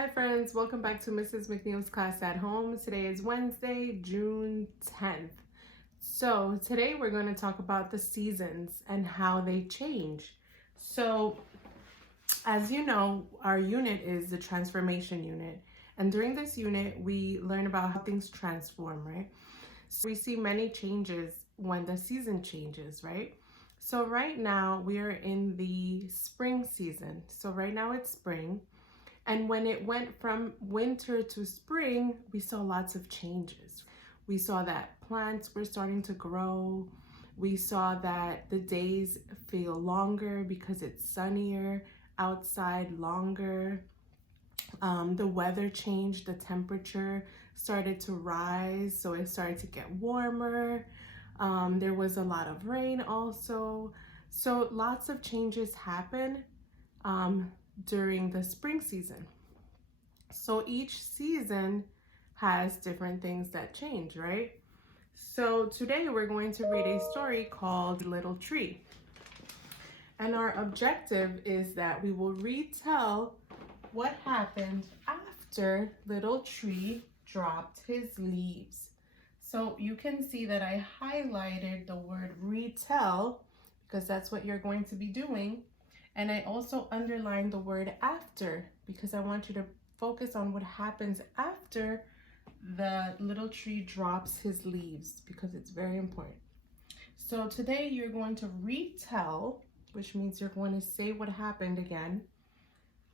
Hi friends, welcome back to Mrs. McNeil's Class at Home. Today is Wednesday, June 10th. So today we're going to talk about the seasons and how they change. So as you know, our unit is the transformation unit. And during this unit, we learn about how things transform, right? So we see many changes when the season changes, right? So right now we are in the spring season. So right now it's spring. And when it went from winter to spring, we saw lots of changes. We saw that plants were starting to grow. We saw that the days feel longer because it's sunnier outside longer. The weather changed, the temperature started to rise, so it started to get warmer. There was a lot of rain also. So lots of changes happen during the spring season. So each season has different things that change, right? So today we're going to read a story called Little Tree. And our objective is that we will retell what happened after Little Tree dropped his leaves. So you can see that I highlighted the word retell because that's what you're going to be doing. And I also underlined the word after because I want you to focus on what happens after the little tree drops his leaves because it's very important. So today you're going to retell, which means you're going to say what happened again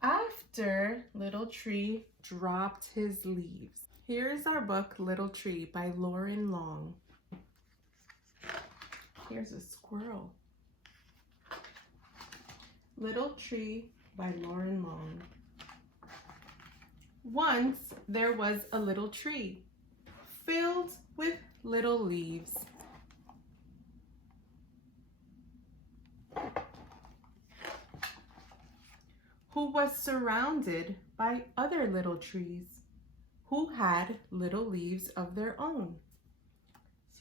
after Little Tree dropped his leaves. Here's our book, Little Tree by Loren Long. Here's a squirrel. Little Tree by Loren Long. Once there was a little tree filled with little leaves. Who was surrounded by other little trees who had little leaves of their own.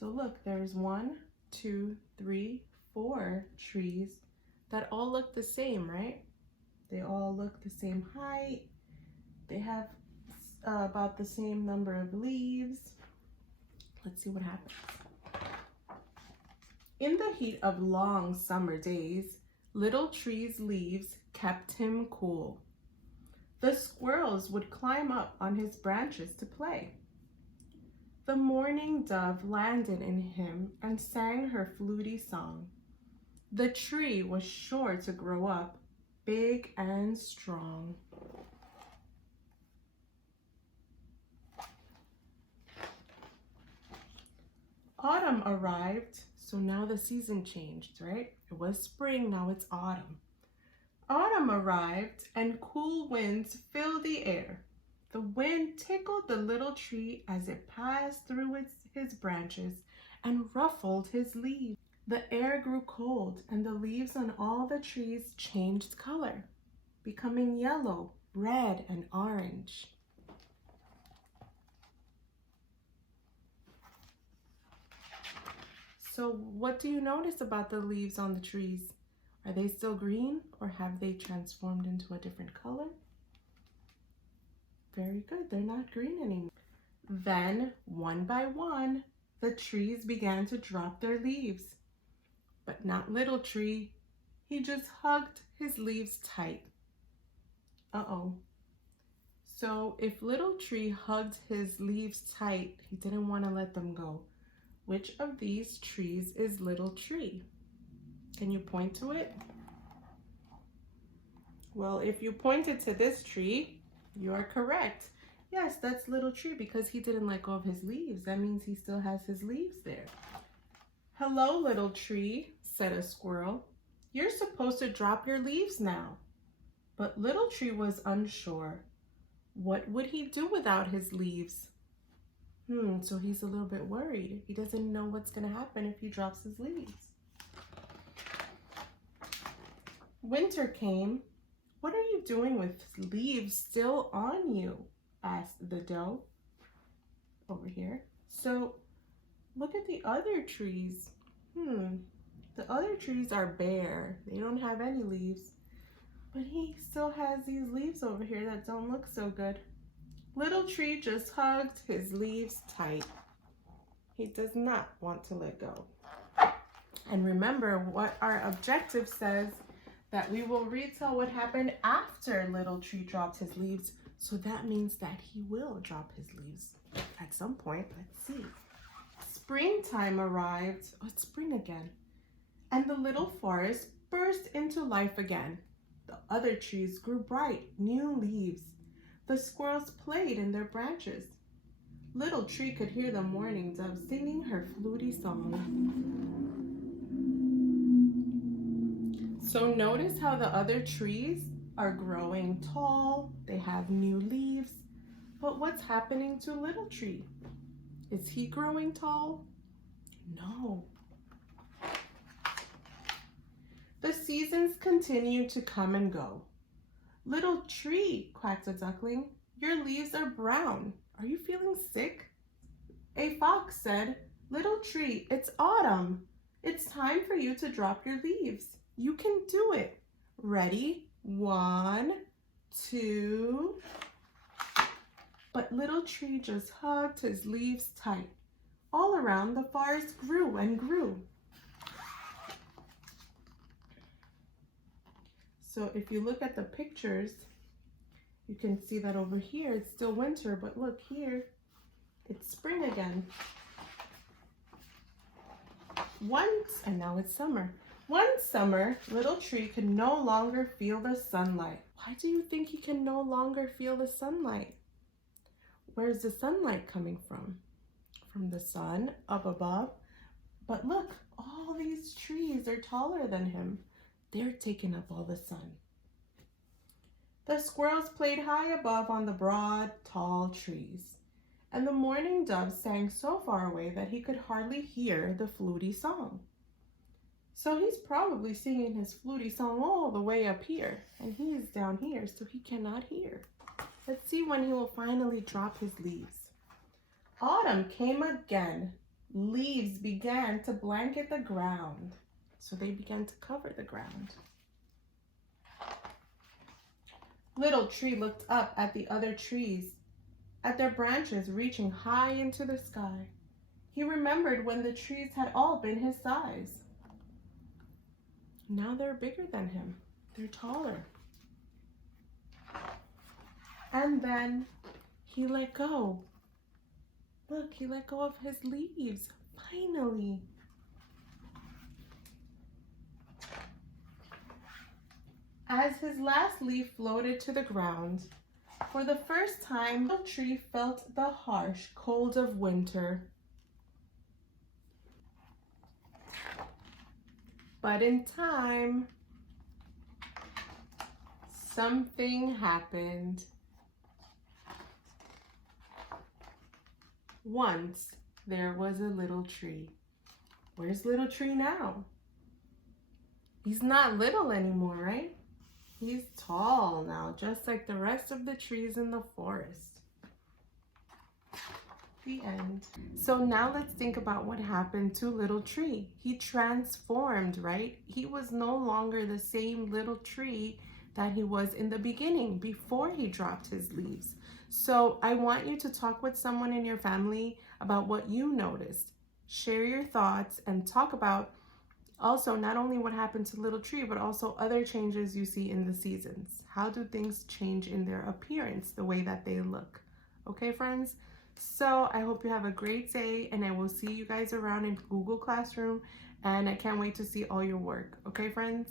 So look, there's 1, 2, 3, 4 trees that all look the same, right? They all look the same height. They have about the same number of leaves. Let's see what happens. In the heat of long summer days, Little Tree's leaves kept him cool. The squirrels would climb up on his branches to play. The mourning dove landed in him and sang her fluty song. The tree was sure to grow up big and strong. Autumn arrived, so now the season changed, right? It was spring, now it's autumn. Autumn arrived and cool winds filled the air. The wind tickled the little tree as it passed through his branches and ruffled his leaves. The air grew cold and the leaves on all the trees changed color, becoming yellow, red, and orange. So what do you notice about the leaves on the trees? Are they still green or have they transformed into a different color? Very good, they're not green anymore. Then, one by one, the trees began to drop their leaves. But not Little Tree. He just hugged his leaves tight. Uh-oh. So if Little Tree hugged his leaves tight, he didn't want to let them go. Which of these trees is Little Tree? Can you point to it? Well, if you pointed to this tree, you are correct. Yes, that's Little Tree because he didn't let go of his leaves. That means he still has his leaves there. Hello, Little Tree, said a squirrel. You're supposed to drop your leaves now. But Little Tree was unsure. What would he do without his leaves? So he's a little bit worried. He doesn't know what's going to happen if he drops his leaves. Winter came. What are you doing with leaves still on you? Asked the doe over here. So look at the other trees. The other trees are bare. They don't have any leaves. But he still has these leaves over here that don't look so good. Little tree just hugged his leaves tight. He does not want to let go. And remember what our objective says, that we will retell what happened after little tree dropped his leaves. So that means that he will drop his leaves at some point. Let's see. Springtime arrived. Oh, it's spring again. And the little forest burst into life again. The other trees grew bright, new leaves. The squirrels played in their branches. Little tree could hear the mourning dove singing her fluty song. So notice how the other trees are growing tall. They have new leaves. But what's happening to little tree? Is he growing tall? No. The seasons continue to come and go. Little tree, quacked a duckling, your leaves are brown. Are you feeling sick? A fox said, little tree, it's autumn. It's time for you to drop your leaves. You can do it. Ready? 1, 2. But little tree just hugged his leaves tight. All around the forest grew and grew. So if you look at the pictures, you can see that over here it's still winter, but look here, it's spring again. And now it's summer. One summer, little tree could no longer feel the sunlight. Why do you think he can no longer feel the sunlight? Where's the sunlight coming from? From the sun up above. But look, all these trees are taller than him. They're taking up all the sun. The squirrels played high above on the broad, tall trees, and the mourning dove sang so far away that he could hardly hear the fluty song. So he's probably singing his fluty song all the way up here, and he is down here, so he cannot hear. Let's see when he will finally drop his leaves. Autumn came again. Leaves began to blanket the ground. So they began to cover the ground. Little tree looked up at the other trees, at their branches reaching high into the sky. He remembered when the trees had all been his size. Now they're bigger than him. They're taller. And then he let go. Look, he let go of his leaves, finally. As his last leaf floated to the ground, for the first time, the tree felt the harsh cold of winter. But in time, something happened. Once there was a little tree. Where's little tree now? He's not little anymore, right? He's tall now, just like the rest of the trees in the forest. The end. So now let's think about what happened to little tree. He transformed, right? He was no longer the same little tree that he was in the beginning before he dropped his leaves. So I want you to talk with someone in your family about what you noticed. Share your thoughts and talk about also not only what happened to little tree, but also other changes you see in the seasons. How do things change in their appearance, the way that they look? Okay, friends? So I hope you have a great day, and I will see you guys around in Google Classroom, and I can't wait to see all your work. Okay, friends?